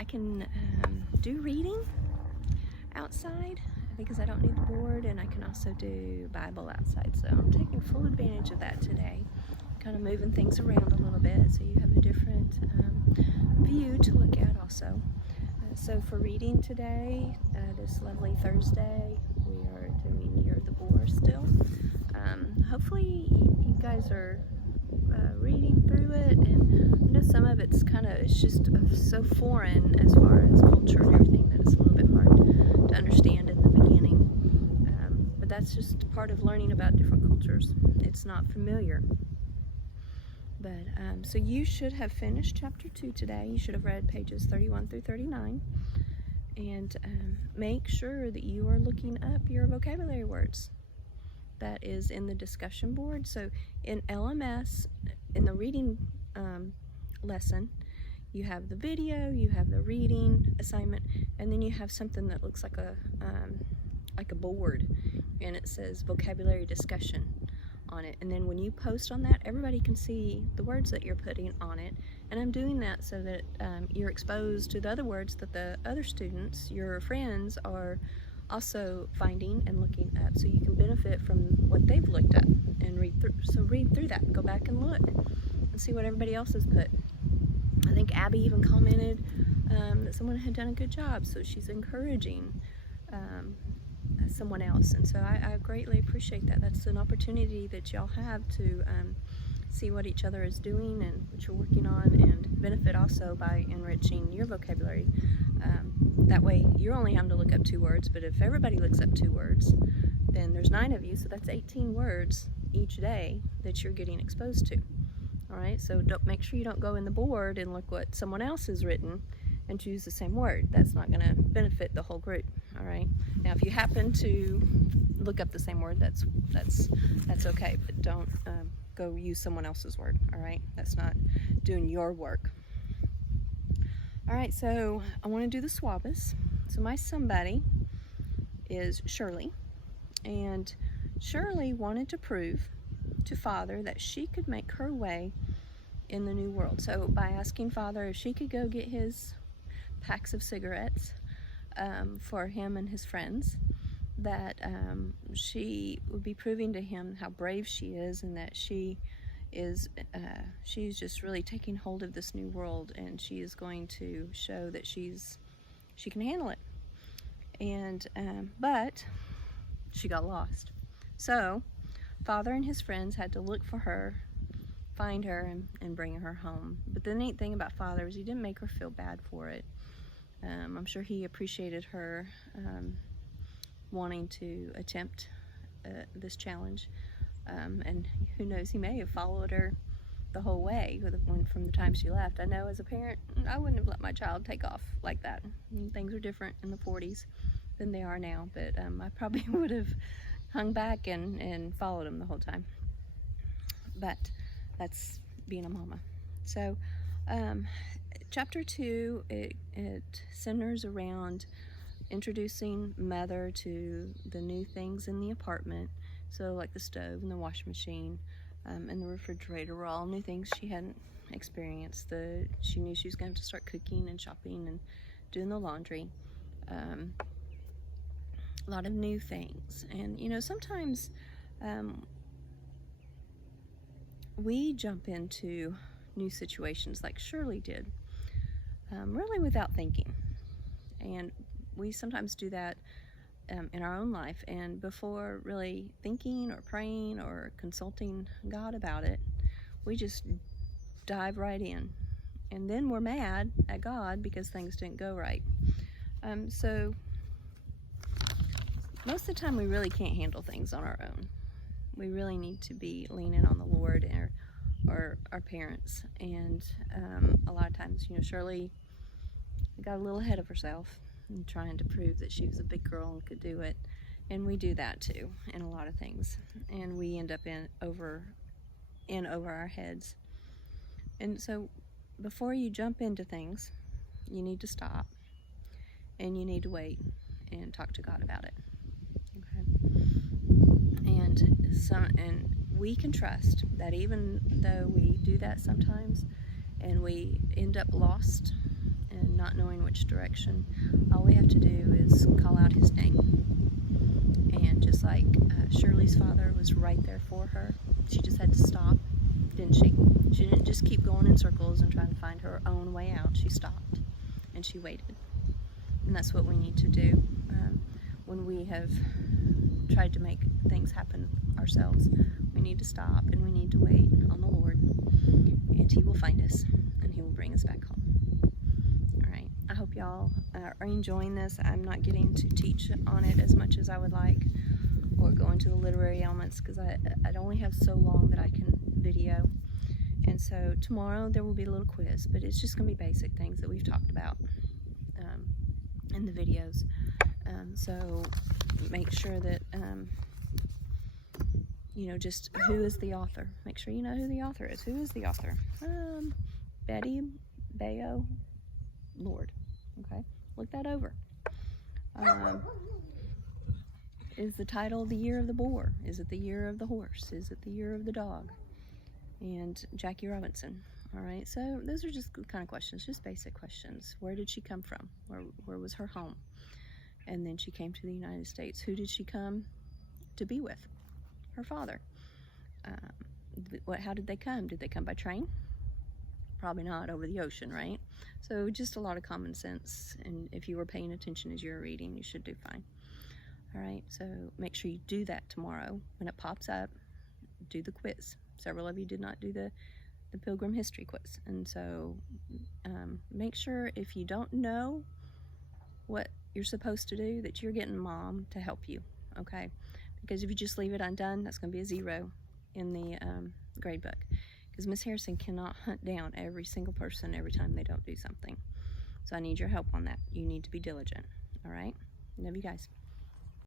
I can do reading outside because I don't need the board, and I can also do Bible outside. So I'm taking full advantage of that today, kind of moving things around a little bit so you have a different view to look at also. So for reading today, this lovely Thursday, we are doing Year of the Boar still. Hopefully you guys are reading through it, and I know some of it's just so foreign as far as culture and everything that it's a little bit hard to understand in the beginning. But that's just part of learning about different cultures. It's not familiar. But so you should have finished chapter 2 today. You should have read pages 31 through 39. And make sure that you are looking up your vocabulary words. That is in the discussion board. So in LMS, in the reading lesson, you have the video, you have the reading assignment, and then you have something that looks like a board, and it says vocabulary discussion on it. And then when you post on that, everybody can see the words that you're putting on it. And I'm doing that so that you're exposed to the other words that the other students, your friends, are also finding and looking up, so you can benefit from what they've looked up and read through. So read through that, go back and look and see what everybody else has put. I think Abby even commented that someone had done a good job, so she's encouraging someone else, and so I greatly appreciate that. That's an opportunity that y'all have to see what each other is doing and what you're working on, and benefit also by enriching your vocabulary. That way you're only having to look up 2 words, but if everybody looks up 2 words, then there's 9 of you, so that's 18 words each day that you're getting exposed to. Alright, so make sure you don't go in the board and look what someone else has written and choose the same word. That's not going to benefit the whole group. Alright, now if you happen to look up the same word, that's okay, but don't go use someone else's word. Alright, that's not doing your work. Alright, so I want to do the SWBS. So my somebody is Shirley, and Shirley wanted to prove to Father that she could make her way in the new world. So by asking Father if she could go get his packs of cigarettes for him and his friends, that she would be proving to him how brave she is, and that she's just really taking hold of this new world, and she is going to show that she can handle it. And but she got lost. So Father and his friends had to look for her, find her, and bring her home. But the neat thing about Father is he didn't make her feel bad for it. I'm sure he appreciated her wanting to attempt this challenge. And who knows, he may have followed her the whole way from the time she left. I know as a parent, I wouldn't have let my child take off like that. Things are different in the 40s than they are now, but I probably would have hung back and followed him the whole time. But that's being a mama. So chapter 2, it centers around introducing Mother to the new things in the apartment. So like the stove and the washing machine and the refrigerator were all new things she hadn't experienced. She knew she was going to have to start cooking and shopping and doing the laundry. A lot of new things. And you know, sometimes we jump into new situations like Shirley did, really without thinking. And we sometimes do that in our own life, and before really thinking or praying or consulting God about it, we just dive right in, and then we're mad at God because things didn't go right. So most of the time we really can't handle things on our own. We really need to be leaning on the Lord or our parents. And a lot of times, you know, Shirley got a little ahead of herself and trying to prove that she was a big girl and could do it. And we do that too in a lot of things, and we end up in over our heads. And so before you jump into things, you need to stop, and you need to wait and talk to God about it. Okay? And we can trust that even though we do that sometimes and we end up lost and not knowing which direction, all we have to do is call out his name. And just like Shirley's father was right there for her, she just had to stop, didn't she? She didn't just keep going in circles and trying to find her own way out. She stopped and she waited. And that's what we need to do when we have tried to make things happen ourselves. We need to stop and we need to wait on the Lord, and he will find us and he will bring us back home. All right, I hope y'all are enjoying this. I'm not getting to teach on it as much as I would like, or go into the literary elements, because I'd only have so long that I can video. And so tomorrow there will be a little quiz, but it's just going to be basic things that we've talked about in the videos. So make sure that you know, just who is the author. Make sure you know who the author is. Who is the author? Betty Bayo Lord. Okay, look that over. Is the title the year of the boar? Is it the year of the horse? Is it the year of the dog? And Jackie Robinson. All right, so those are just kind of questions, just basic questions. Where did she come from? Where was her home? And then she came to the United States. Who did she come to be with? Her father. How did they come? Did they come by train? Probably not, over the ocean, right? So just a lot of common sense, and if you were paying attention as you were reading, you should do fine. All right, so make sure you do that tomorrow. When it pops up, do the quiz. Several of you did not do the Pilgrim History quiz, and so make sure if you don't know what you're supposed to do, that you're getting mom to help you, okay? Because if you just leave it undone, that's going to be a 0 in the grade book, because Miss Harrison cannot hunt down every single person every time they don't do something. So I need your help on that. You need to be diligent. All right, love you guys.